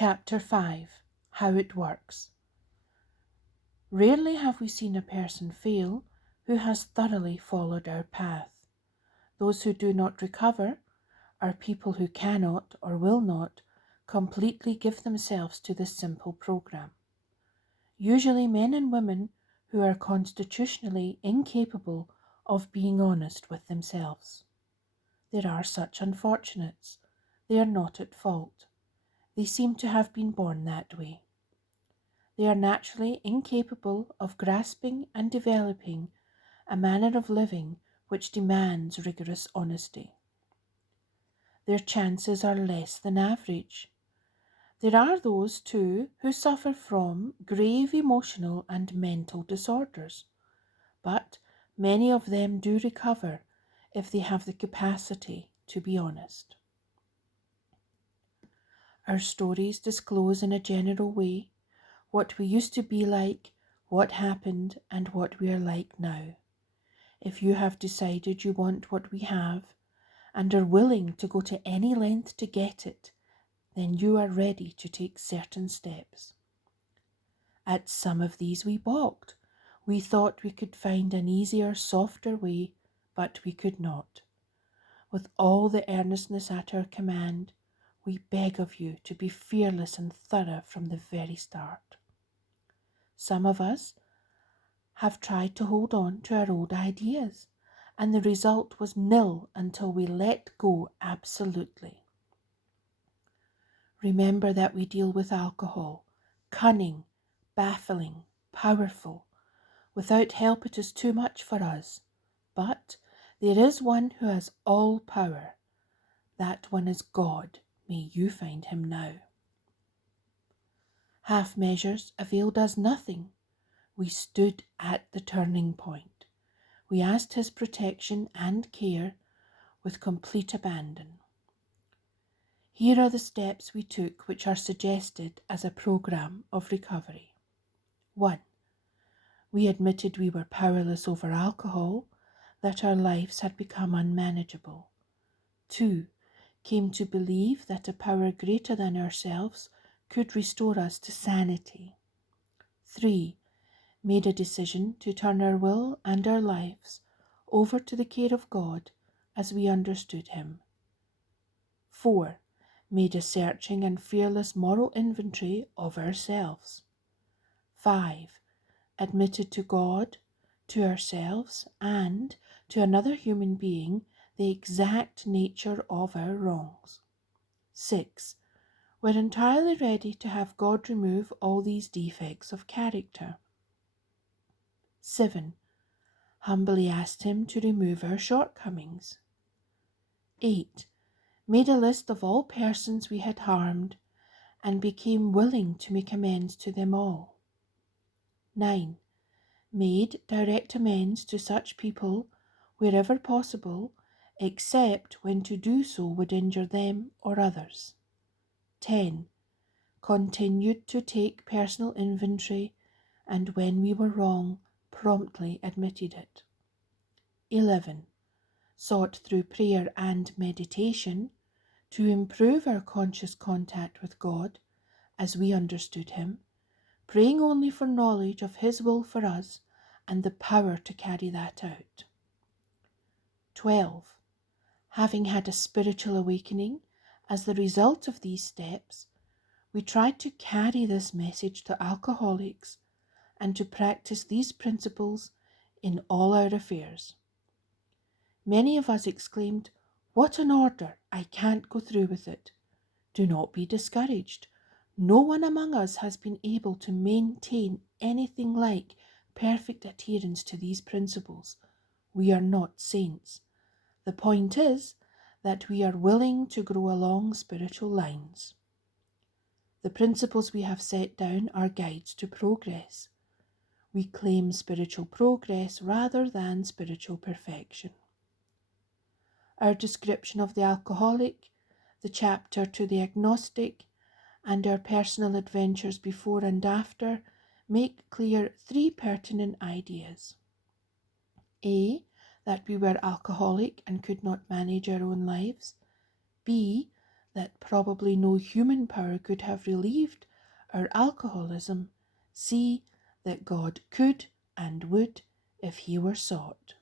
Chapter 5. How it works. Rarely have we seen a person fail who has thoroughly followed our path. Those who do not recover are people who cannot or will not completely give themselves to this simple program. Usually men and women who are constitutionally incapable of being honest with themselves. There are such unfortunates. They are not at fault. They seem to have been born that way. They are naturally incapable of grasping and developing a manner of living which demands rigorous honesty. Their chances are less than average. There are those, too, who suffer from grave emotional and mental disorders, but many of them do recover if they have the capacity to be honest. Our stories disclose in a general way what we used to be like, what happened, and what we are like now. If you have decided you want what we have, and are willing to go to any length to get it, then you are ready to take certain steps. At some of these we balked. We thought we could find an easier, softer way, but we could not. With all the earnestness at our command, we beg of you to be fearless and thorough from the very start. Some of us have tried to hold on to our old ideas, and the result was nil until we let go absolutely. Remember that we deal with alcohol, cunning, baffling, powerful. Without help it is too much for us, but there is one who has all power. That one is God. May you find him now. Half measures availed us nothing. We stood at the turning point. We asked his protection and care with complete abandon. Here are the steps we took which are suggested as a program of recovery. 1. We admitted we were powerless over alcohol, that our lives had become unmanageable. 2. Came to believe that a power greater than ourselves could restore us to sanity. 3. Made a decision to turn our will and our lives over to the care of God as we understood him. 4. Made a searching and fearless moral inventory of ourselves. 5. Admitted to God, to ourselves, and to another human being the exact nature of our wrongs. 6. We're entirely ready to have God remove all these defects of character. 7. Humbly asked him to remove our shortcomings. 8. Made a list of all persons we had harmed and became willing to make amends to them all. 9. Made direct amends to such people wherever possible, except when to do so would injure them or others. 10. Continued to take personal inventory, and when we were wrong, promptly admitted it. 11. Sought through prayer and meditation to improve our conscious contact with God as we understood him, praying only for knowledge of his will for us and the power to carry that out. 12. Having had a spiritual awakening as the result of these steps, we tried to carry this message to alcoholics and to practice these principles in all our affairs. Many of us exclaimed, "What an order! I can't go through with it." Do not be discouraged. No one among us has been able to maintain anything like perfect adherence to these principles. We are not saints. The point is that we are willing to grow along spiritual lines. The principles we have set down are guides to progress. We claim spiritual progress rather than spiritual perfection. Our description of the alcoholic, the chapter to the agnostic, and our personal adventures before and after make clear 3 pertinent ideas. A. That we were alcoholic and could not manage our own lives. B. that probably no human power could have relieved our alcoholism, see that God could and would if he were sought.